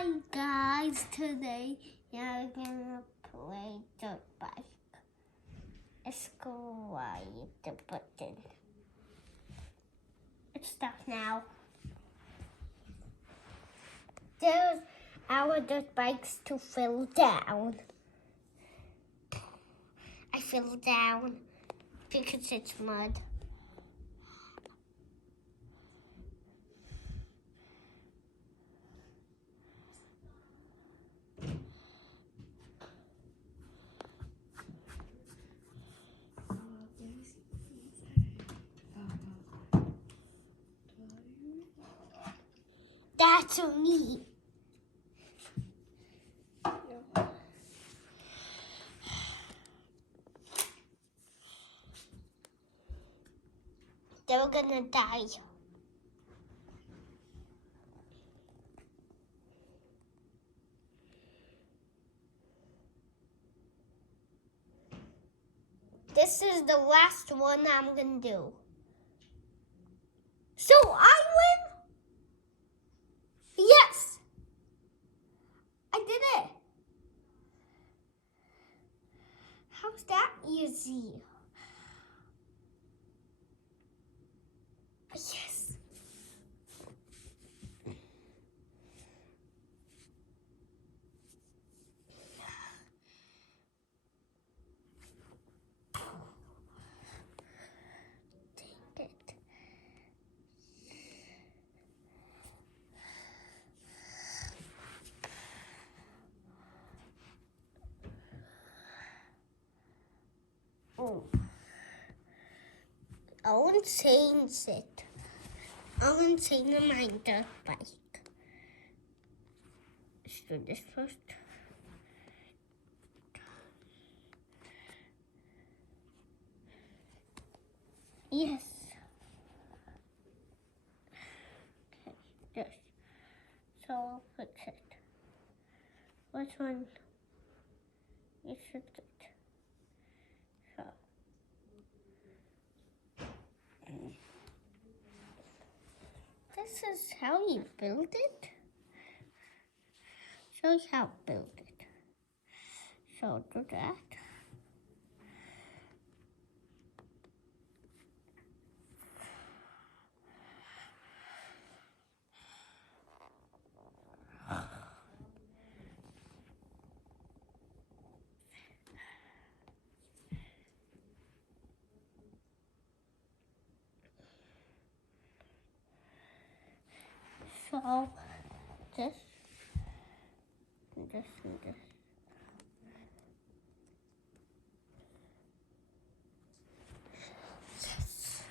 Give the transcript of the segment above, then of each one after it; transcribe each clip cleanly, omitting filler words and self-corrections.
Hi guys, today we're gonna play dirt bike. Let's go right the button. Let's start now. There's our dirt bikes to fill down. I fill down because it's mud. That's me. They're gonna die. This is the last one I'm gonna do. So I win? Yes! I did it! How's that easy? Yes! Dang it. Oh. I won't change it. I won't change my dirt bike. Let's do this first. Yes. Okay, yes. So I'll fix it. Which one is it? So. This is how you build it. Shows how to build it. So do that. So this, and this, and this. Yes.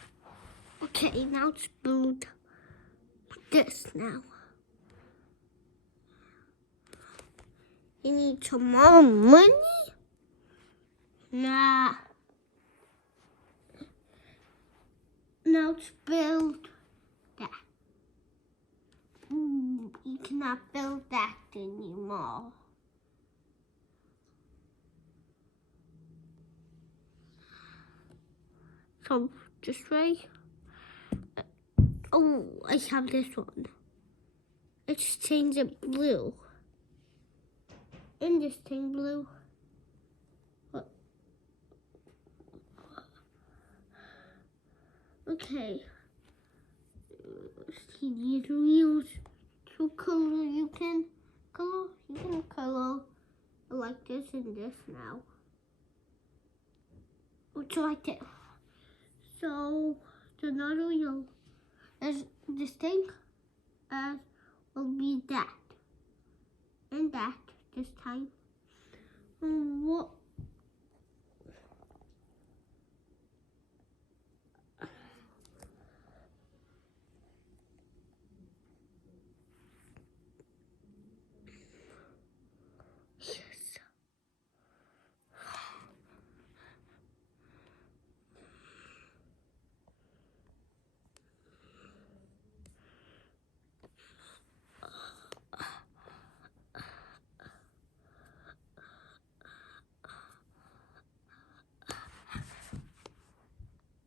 Okay, now let's build this now. You need some more money? Nah. Now let's build that. You cannot build that anymore. So this way. Oh, I have this one. Let's change it blue. And this thing blue. Okay. See these wheels. To color, you can color like this and this now. Which like it. So another wheel as this thing as will be that and that this time. What? Yes.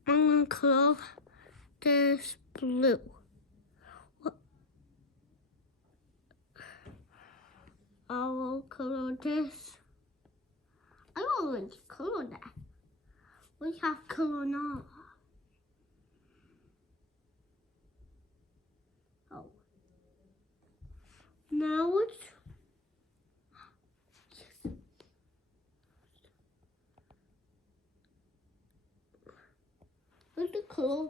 I'm gonna color this blue. What? I will color this. I already colored that. We have color now. Oh. Now it's where's the color?